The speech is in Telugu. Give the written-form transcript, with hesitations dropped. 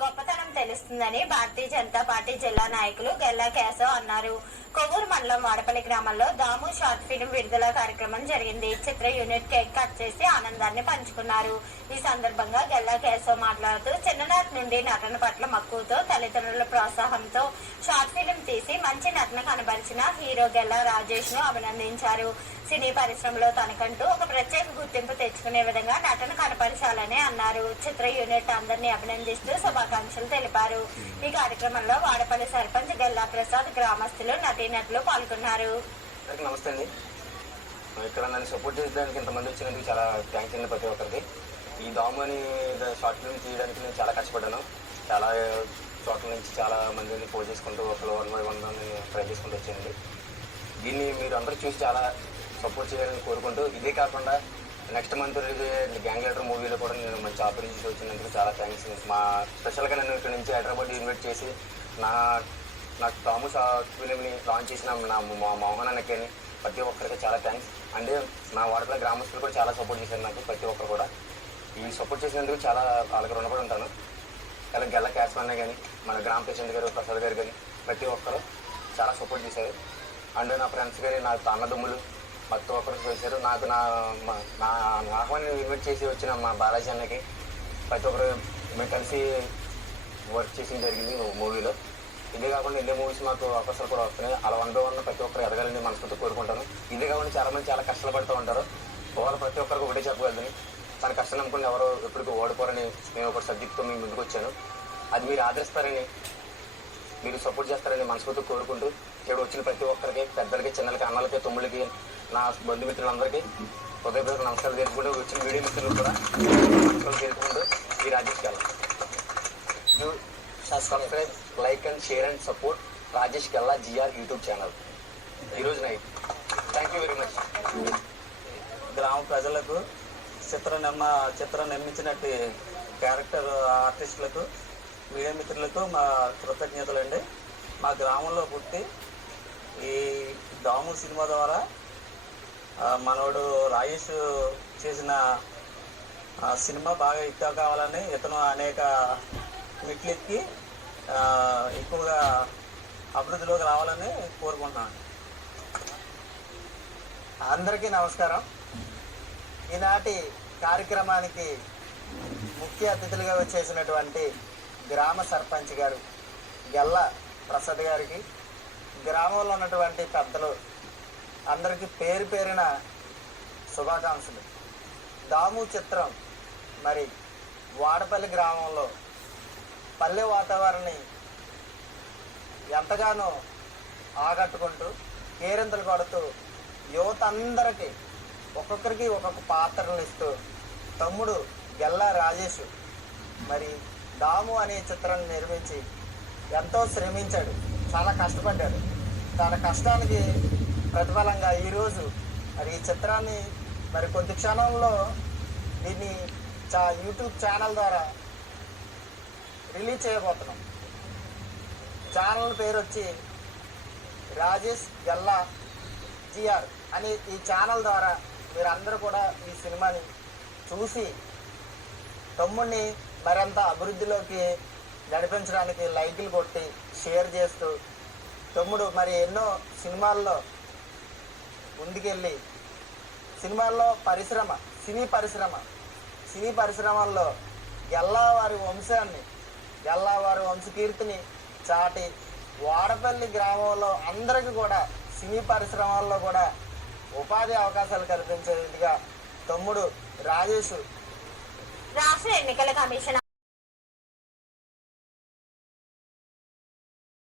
గొప్పతనం తెలుస్తుందని భారతీయ జనతా పార్టీ జిల్లా నాయకులు గెల్లా కేశవ్ అన్నారు. కొవ్వూరు మండలం వాడపల్లి గ్రామంలో దాము షార్ట్ ఫిల్మ్ విడుదల కార్యక్రమం జరిగింది. చిత్ర యూనిట్ కేక్ కట్ చేసి ఆనందాన్ని పంచుకున్నారు. ఈ సందర్భంగా గెల్లా కేశవ్ మాట్లాడుతూ చిన్ననాటి నుండి నటన పట్ల మక్కువతో తల్లిదండ్రుల ప్రోత్సాహంతో షార్ట్ ఫిల్మ్ తీసి మంచి నటన కనబరిచిన హీరో గెల్లా రాజేష్ ను అభినందించారు. సినీ పరిశ్రమలో తనకంటూ ఒక ప్రత్యేక గుర్తింపు తెచ్చుకునే విధంగా నటన కనపరచాలని అన్నారు. చిత్ర యూనిట్ అందరినీ అభినందిస్తూ శుభాకాంక్షలు తెలిపారు. ఈ కార్యక్రమంలో వాడపల్లి సర్పంచ్ గెల్లా ప్రసాద్, గ్రామస్తులు, నటీనటులు పాల్గొన్నారు. నమస్తే అండి. ఇక్కడ నన్ను సపోర్ట్ చేయడానికి ఇంతమంది వచ్చినందుకు చాలా థ్యాంక్స్ అండి ప్రతి ఒక్కరికి. ఈ దాము అని షార్ట్ ఫిల్మ్ తీయడానికి నేను చాలా కష్టపడ్డాను. చాలా చోట్ల నుంచి చాలా మందిని ఫోన్ చేసుకుంటూ ఒకరు 1 by 1 ట్రై చేసుకుంటూ వచ్చానండి. దీన్ని మీరు అందరూ చూసి చాలా సపోర్ట్ చేయాలని కోరుకుంటూ, ఇదే కాకుండా నెక్స్ట్ మంత్ గ్యాంగ్ లీడర్ మూవీలో కూడా నేను మంచి ఆపర్చునిటీ వచ్చినందుకు చాలా థ్యాంక్స్. మా స్పెషల్గా నన్ను ఇక్కడ నుంచి హైదరాబాద్ ఇన్వైట్ చేసి నాకు దాము షార్ట్ ఫిలింని లాంచ్ చేసిన మా మోహన్ అన్నకి ప్రతి ఒక్కరికి చాలా థ్యాంక్స్. అంటే నా వాడపల్లి గ్రామస్తులు కూడా చాలా సపోర్ట్ చేశారు నాకు. ప్రతి ఒక్కరు కూడా ఈ సపోర్ట్ చేసినందుకు చాలా వాళ్ళకి రుణపడి ఉంటాను. అలా గెల్ల కేశవ్ అన్న కానీ, మన గ్రామ ప్రెసిడెంట్ గారు ప్రసాద్ గారు కానీ ప్రతి ఒక్కరు చాలా సపోర్ట్ చేశారు. అండ్ నా ఫ్రెండ్స్ కానీ, నా అన్నదమ్ములు ప్రతి ఒక్కరు చేశారు. నాకు నా ఆహ్వాన్ని ఇన్వైట్ చేసి వచ్చిన మా బాలాజీ అన్నకి ప్రతి ఒక్కరు మేము కలిసి వర్క్ చేసి జరిగింది మూవీలో. ఇదే కాకుండా ఇదే మూవీస్ మాకు అవకాశాలు కూడా వస్తున్నాయి. అలా 1 by 1 ప్రతి ఒక్కరు ఎదగాలని మనస్ఫూర్తి కోరుకుంటాను. ఇదే కాకుండా చాలా మంది చాలా కష్టాలు పడుతూ ఉంటారు. వాళ్ళు ప్రతి ఒక్కరికి ఒకటే చెప్పగలుగుతుంది, తన కష్టం నమ్ముకుని ఎవరు ఎప్పటికీ ఓడిపోరని నేను ఒక సబ్జెక్ట్తో మీ ముందుకు వచ్చాను. అది మీరు ఆదరిస్తారని, మీరు సపోర్ట్ చేస్తారని మనస్ఫూర్తి కోరుకుంటూ, ఇక్కడ వచ్చిన ప్రతి ఒక్కరికి, పెద్దలకి, చిన్నలకి, అన్నలకి, తమ్ముళ్ళకి, నా బంధుమిత్రులందరికీ హృదయపూర్వక నమస్కారాలు తెలుపుకుంటూ, వచ్చిన మీడియా మిత్రులు కూడా నమస్కారాలు తెలుపుకుంటూ ఈ Rajesh Gella. Subscribe, like and share and support Rajesh Gella GR YouTube channel ఈరోజు night. Thank you very much. గ్రామ ప్రజలకు చిత్రం నిర్మించినట్టు క్యారెక్టర్ ఆర్టిస్టులకు, మీడియా మిత్రులకు మా కృతజ్ఞతలు అండి. మా గ్రామంలో పుట్టి ఈ దాము సినిమా ద్వారా మనోడు రాజేష్ చేసిన సినిమా బాగా హిట్ కావాలని ఇతను అనేక మెట్లెక్కి ఎక్కువగా అభివృద్ధిలోకి రావాలని కోరుకుంటున్నాను. అందరికీ నమస్కారం. ఈనాటి కార్యక్రమానికి ముఖ్య అతిథులుగా వచ్చేసినటువంటి గ్రామ సర్పంచ్ గారు గెల్లా ప్రసాద్ గారికి, గ్రామంలో ఉన్నటువంటి పెద్దలు అందరికీ పేరు పేరిన శుభాకాంక్షలు. దాము చిత్రం మరి వాడపల్లి గ్రామంలో పల్లె వాతావరణాన్ని ఎంతగానో ఆకట్టుకుంటూ కేరింతలు కొడుతూ యువత అందరికీ ఒక్కొక్కరికి ఒక్కొక్క పాత్రలు ఇస్తూ తమ్ముడు గెల్లా రాజేష్ మరి దాము అనే చిత్రాన్ని నిర్మించి ఎంతో శ్రమించాడు, చాలా కష్టపడ్డాడు. తన కష్టానికి ప్రతిఫలంగా ఈరోజు మరి ఈ చిత్రాన్ని మరి కొద్ది క్షణంలో దీన్ని యూట్యూబ్ ఛానల్ ద్వారా రిలీజ్ చేయబోతున్నాం. ఛానల్ పేరు వచ్చి రాజేష్ గెల్లా GR అని ఈ ఛానల్ ద్వారా మీరందరూ కూడా ఈ సినిమాని చూసి తమ్ముడిని మరింత అభివృద్ధిలోకి నడిపించడానికి లైకులు కొట్టి షేర్ చేస్తూ, తమ్ముడు మరి ఎన్నో సినిమాల్లో ముందుకెళ్ళి సినిమాల్లో సినీ పరిశ్రమల్లో గెల్లా వారి వంశాన్ని, గెల్లా వారి వంశకీర్తిని చాటి వాడపల్లి గ్రామంలో అందరికీ కూడా సినీ పరిశ్రమల్లో కూడా ఉపాధి అవకాశాలు కల్పించే విధంగా తమ్ముడు రాజేష్. రాష్ట్ర ఎన్నికల కమిషన్